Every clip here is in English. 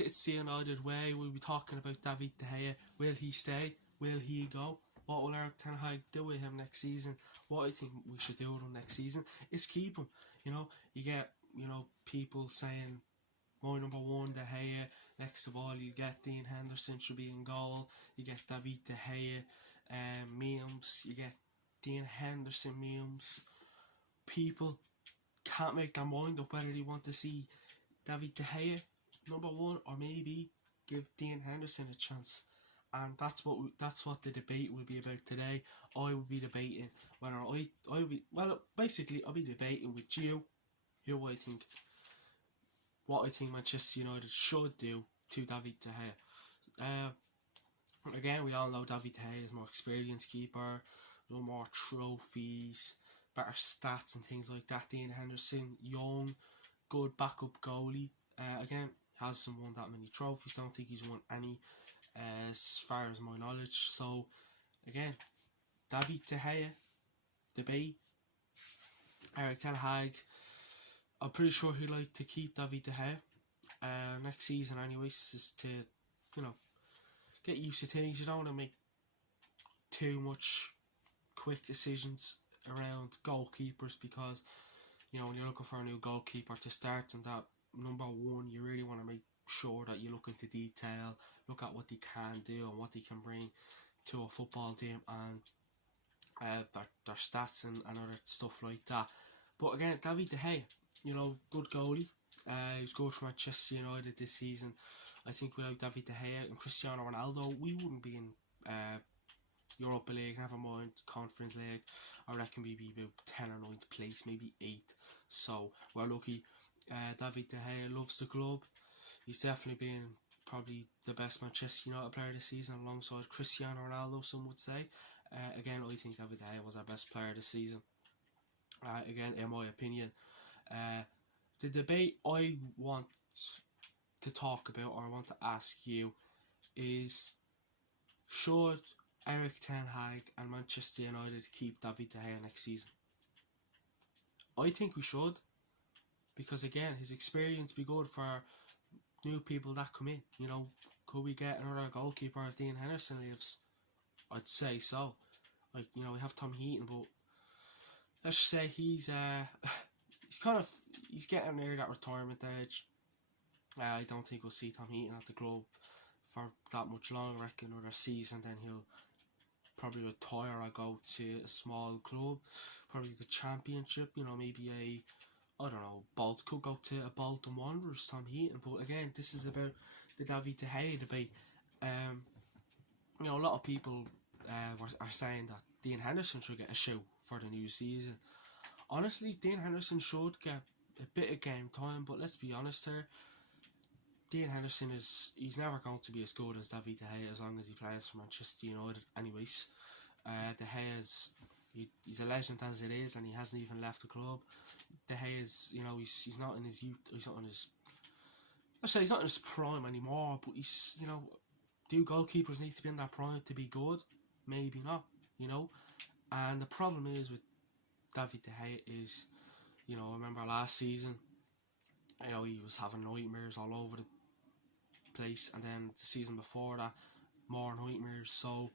It's the United way. We'll be talking about David de Gea. Will he stay? Will he go? What will Erik Ten Hag do with him next season? What I think we should do with him next season is keep him. You get people saying my number one, De Gea. Next of all, you get Dean Henderson should be in goal. You get David De Gea memes. You get Dean Henderson memes. People can't make their mind up whether they want to see David De Gea number one or maybe give Dean Henderson a chance. And that's what the debate will be about today. I will be debating whether I'll be debating with you what I think Manchester United should do to David De Gea. Again, we all know David De Gea is more experienced keeper, no more trophies, better stats and things like that. Dean Henderson, young, good backup goalie. Again, hasn't won that many trophies. Don't think he's won any, as far as my knowledge. So, again, David De Gea, debate. Erik Ten Hag, I'm pretty sure he'd like to keep David De Gea next season anyways, just to, get used to things. You don't want to make too much quick decisions around goalkeepers because, when you're looking for a new goalkeeper to start and that number one, you really want to make sure that you look into detail, look at what they can do and what they can bring to a football team and their stats and other stuff like that. But again, David De Gea, good goalie. He was good for Manchester United this season. I think without David De Gea and Cristiano Ronaldo, we wouldn't be in Europa League, never mind Conference League. I reckon we'd be about 10 or 9th place, maybe 8th. So we're lucky. David De Gea loves the club. He's definitely been probably the best Manchester United player this season alongside Cristiano Ronaldo, some would say. Again, I think David De Gea was our best player this season. Again, in my opinion. The debate I want to talk about, or I want to ask you, is should Erik Ten Hag and Manchester United keep David De Gea next season? I think we should, because again, his experience be good for new people that come in. Could we get another goalkeeper if Dean Henderson leaves? I'd say so. We have Tom Heaton, but let's just say he's getting near that retirement age. I don't think we'll see Tom Heaton at the club for that much longer. I reckon another season, then he'll probably retire or go to a small club, probably the Championship. Maybe could go to a Bolton Wanderers, Tom Heaton. But again, this is about the David De Gea debate. A lot of people are saying that Dean Henderson should get a shout for the new season. Honestly, Dean Henderson should get a bit of game time, but let's be honest here. Dean Henderson he's never going to be as good as David De Gea as long as he plays for Manchester United anyways. De Gea he's a legend as it is, and he hasn't even left the club. De Gea is, he's not in his youth, he's not in his prime anymore, but he's, do goalkeepers need to be in that prime to be good? Maybe not, And the problem is with David De Gea is, I remember last season, he was having nightmares all over the place, and then the season before that, more nightmares. So,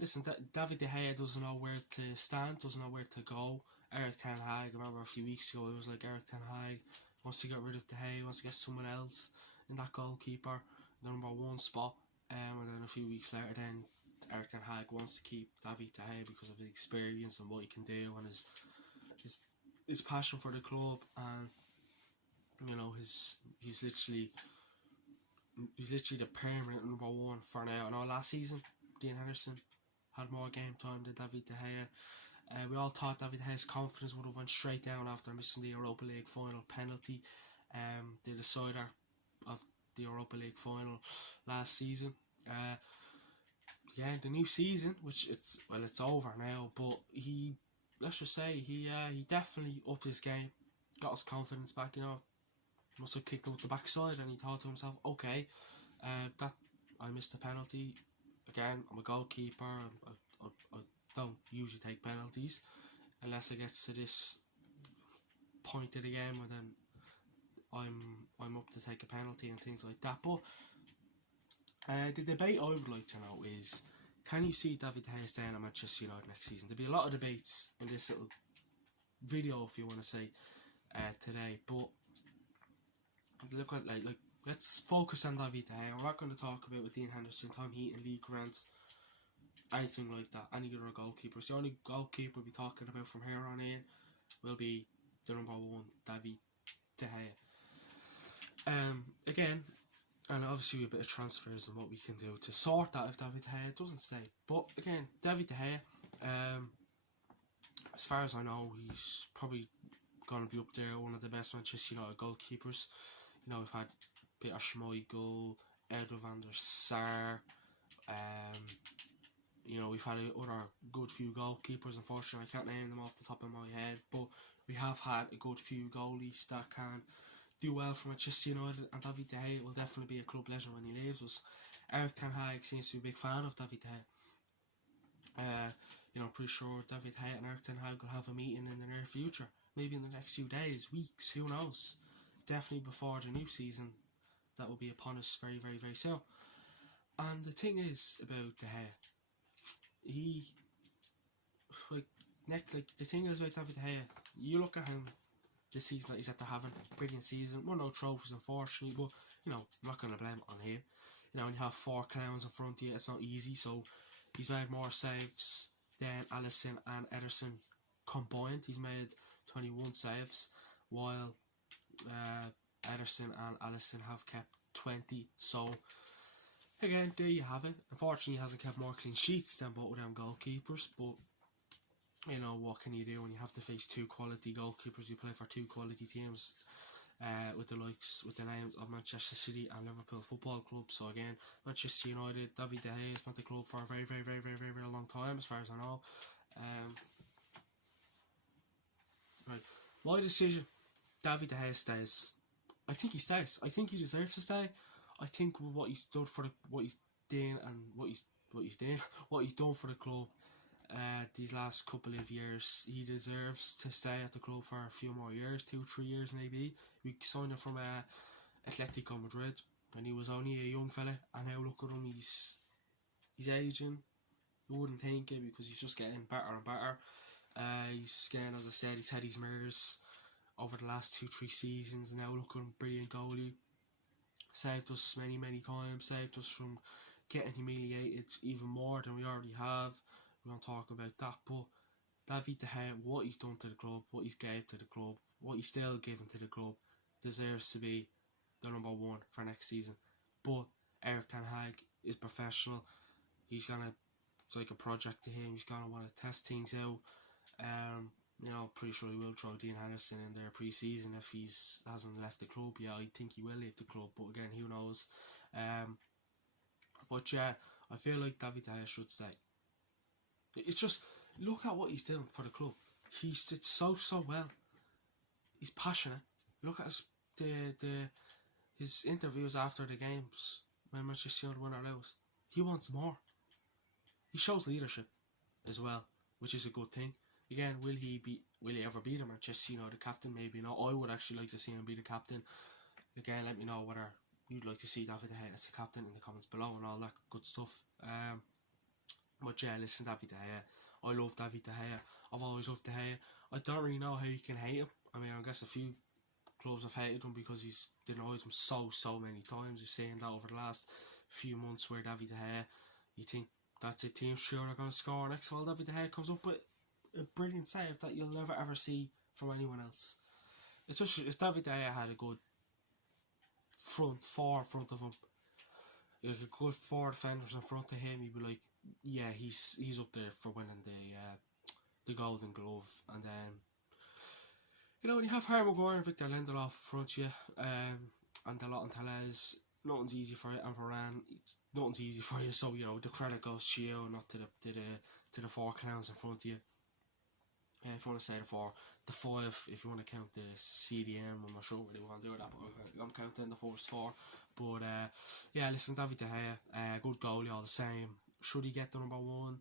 listen, David De Gea doesn't know where to stand, doesn't know where to go. Erik Ten Hag, I remember a few weeks ago, it was like Erik Ten Hag wants to get rid of De Gea, wants to get someone else in that goalkeeper, the number one spot. And then a few weeks later, then Erik Ten Hag wants to keep David De Gea because of his experience and what he can do and his passion for the club, and he's literally the permanent number one for now. I know last season Dean Henderson had more game time than David De Gea. We all thought David De Gea's confidence would have went straight down after missing the Europa League final penalty, the decider of the Europa League final last season. The new season, which it's over now, but let's just say he definitely upped his game, got his confidence back. Must have kicked out the backside, and he thought to himself, okay, that I missed a penalty. Again, I'm a goalkeeper. I don't usually take penalties unless it gets to this point of the game, and then I'm up to take a penalty and things like that. But the debate I would like to know is, can you see David de Gea staying at Manchester United next season? There'll be a lot of debates in this little video, if you want to say, today. But look at like let's focus on David de Gea. We're not going to talk about with Dean Henderson, Tom Heaton, Lee Grant, anything like that. Any other goalkeepers. The only goalkeeper we'll be talking about from here on in will be the number one, David de Gea. Again, and obviously with a bit of transfers and what we can do to sort that if David de Gea doesn't stay. But again, David de Gea, as far as I know, he's probably going to be up there, one of the best Manchester United goalkeepers. You know, we've had Peter Schmeichel, Eder van der Sar, you know, we've had other good few goalkeepers. Unfortunately, I can't name them off the top of my head, but we have had a good few goalies that can do well for Manchester United, and David de Gea will definitely be a club legend when he leaves us. Erik Ten Hag seems to be a big fan of David de Gea. You know, I'm pretty sure David de Gea and Erik Ten Hag will have a meeting in the near future, maybe in the next few days, weeks, who knows. Definitely before the new season that will be upon us very, very, very soon. And the thing is about de Gea, the thing is about David de Gea, you look at him this season that he's after having a brilliant season. Won no trophies, unfortunately, but you know, I'm not going to blame it on him. You know, when you have four clowns in front of you, it's not easy. So he's made more saves than Alisson and Ederson combined. He's made 21 saves, while Ederson and Alisson have kept 20. So again, there you have it. Unfortunately, he hasn't kept more clean sheets than both of them goalkeepers, but you know, what can you do when you have to face two quality goalkeepers? You play for two quality teams, with the names of Manchester City and Liverpool Football Club. So again, Manchester United, David de Gea has been at the club for a very, very, very, very, very, very long time, as far as I know. Right, my decision: David de Gea stays. I think he stays. I think he deserves to stay. I think with what he's done for what he's doing and what he's done for the club these last couple of years, he deserves to stay at the club for a few more years, 2-3 years maybe. We signed him from Atletico Madrid when he was only a young fella, and now look at him, he's aging. You wouldn't think it, because he's just getting better and better. He's getting, as I said, he's had his mirrors over the last 2-3 seasons, and now look at him, brilliant goalie. Saved us many, many times, saved us from getting humiliated even more than we already have. We won't talk about that, but David de Gea, what he's done to the club, what he's gave to the club, what he's still giving to the club, deserves to be the number one for next season. But Erik Ten Hag is professional. It's like a project to him. He's gonna want to test things out. You know, pretty sure he will throw Dean Henderson in there pre-season if he hasn't left the club. Yeah, I think he will leave the club, but again, who knows? But yeah, I feel like David de Gea should stay. It's just, look at what he's doing for the club. He's did so well. He's passionate. Look at his interviews after the games when Manchester United win or lose. He wants more. He shows leadership as well, which is a good thing. Again, will he ever be the Manchester United captain? Maybe not. I would actually like to see him be the captain. Again, let me know whether you'd like to see David de Gea as the captain in the comments below and all that good stuff. But yeah, listen, David de Gea, I love David de Gea. I've always loved de Gea. I don't really know how you can hate him. I mean, I guess a few clubs have hated him because he's denied him so many times. We've seen that over the last few months, where David de Gea, you think that's a team sure are going to score. Next of all, David de Gea comes up with a brilliant save that you'll never ever see from anyone else. It's just, if David de Gea had a good front of him, like a good four defenders in front of him, you'd be like, yeah, he's up there for winning the Golden Glove. And then, you know, when you have Harry Maguire and Victor Lindelof in front of you, and Dalot and Tellez, nothing's easy for you. And Varane, nothing's easy for you. So, you know, the credit goes to you, not to the four clowns in front of you. Yeah, if you want to say the five, if you want to count the CDM, I'm not sure really want to do that, but I'm counting the first four. But yeah, listen, David de Gea, good goalie all the same. Should he get the number one?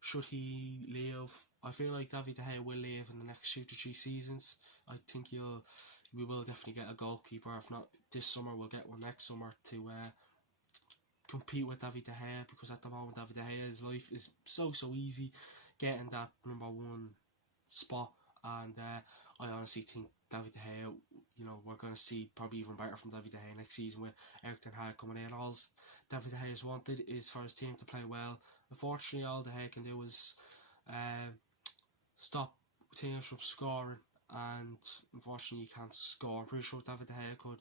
should he leave? I feel like David de Gea will leave in the next 2 to 3 seasons. I think we will definitely get a goalkeeper. If not this summer, we'll get one next summer to compete with David de Gea, because at the moment David de Gea's life is so easy getting that #1 spot, and I honestly think David de Gea, we're going to see probably even better from David de Gea next season with Erik Ten Hag coming in. All David de Gea has wanted is for his team to play well. Unfortunately, all de Gea can do is stop teams from scoring, and unfortunately he can't score. I'm pretty sure David de Gea could,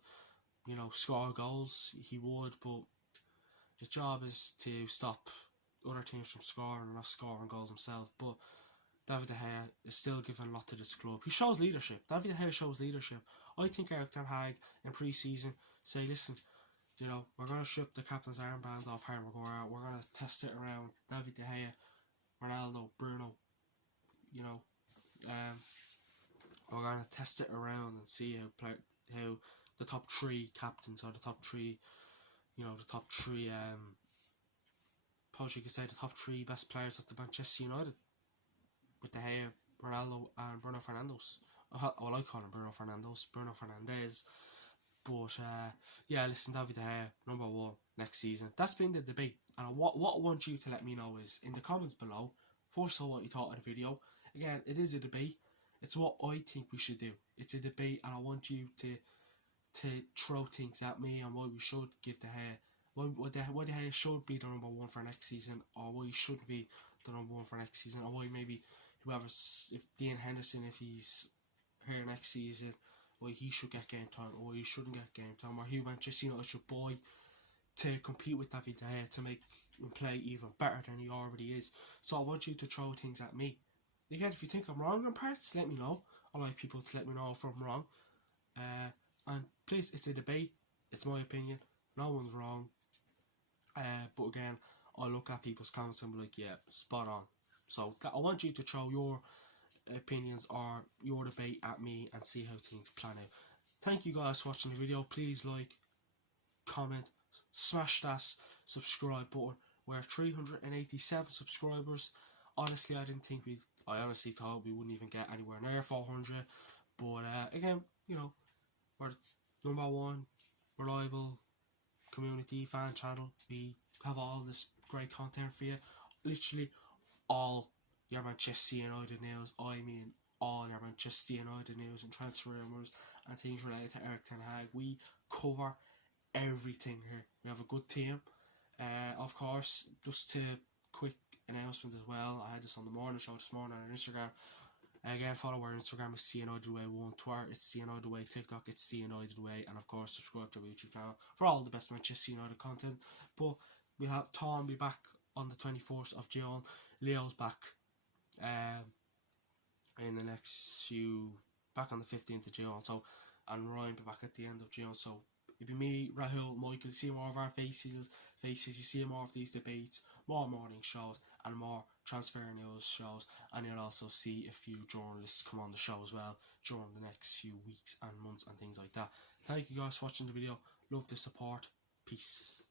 score goals, he would, but his job is to stop other teams from scoring and not scoring goals himself. But David de Gea is still giving a lot to this club. He shows leadership. David de Gea shows leadership. I think Erik Ten Hag in pre-season say, listen, we're going to strip the captain's armband off Harry Maguire. We're going to test it around David de Gea, Ronaldo, Bruno. We're going to test it around and see how the top 3 captains, or the top 3, probably you could say the top 3 best players at the Manchester United, with De Gea, Ronaldo and Bruno Fernandes. Well, I call him Bruno Fernandes. But yeah, listen, David De Gea, #1 next season. That's been the debate, and what I want you to let me know is in the comments below. First of all, what you thought of the video. Again, it is a debate. It's what I think we should do. It's a debate, and I want you to throw things at me on why we should give De Gea, why De Gea should be the #1 for next season, or why he should be the #1 for next season, or why maybe if Dean Henderson, if he's here next season, why he should get game time, or why he shouldn't get game time, or who Manchester United should buy to compete with David De Gea to make him play even better than he already is. So I want you to throw things at me. Again, if you think I'm wrong in parts, let me know. I like people to let me know if I'm wrong. And please, it's a debate. It's my opinion. No one's wrong. But again, I look at people's comments and be like, yeah, spot on. So I want you to throw your opinions or your debate at me and see how things plan out. Thank you guys for watching the video. Please like, comment, smash that subscribe button. We're 387 subscribers. Honestly, I honestly thought we wouldn't even get anywhere near 400. But again, we're the #1 reliable community fan channel. We have all this great content for you. Literally all your Manchester United news. I mean all your Manchester United news and transfer rumours and things related to Erik Ten Hag. We cover everything here. We have a good team. Of course, just to quick announcement as well, I had this on the morning show this morning on Instagram. Again, follow our Instagram, it's The United Way 1, Twitter, it's The United Way, TikTok, it's The United Way, and of course subscribe to our YouTube channel for all the best Manchester United content. But we'll have Tom be back on the 24th of June, Leo's back in the next few, back on the 15th of June, and Ryan be back at the end of June. So it'll be me, Rahul, Michael. You see more of our faces, you see more of these debates, more morning shows, and more transfer news shows, and you'll also see a few journalists come on the show as well during the next few weeks and months and things like that. Thank you guys for watching the video. Love the support. Peace.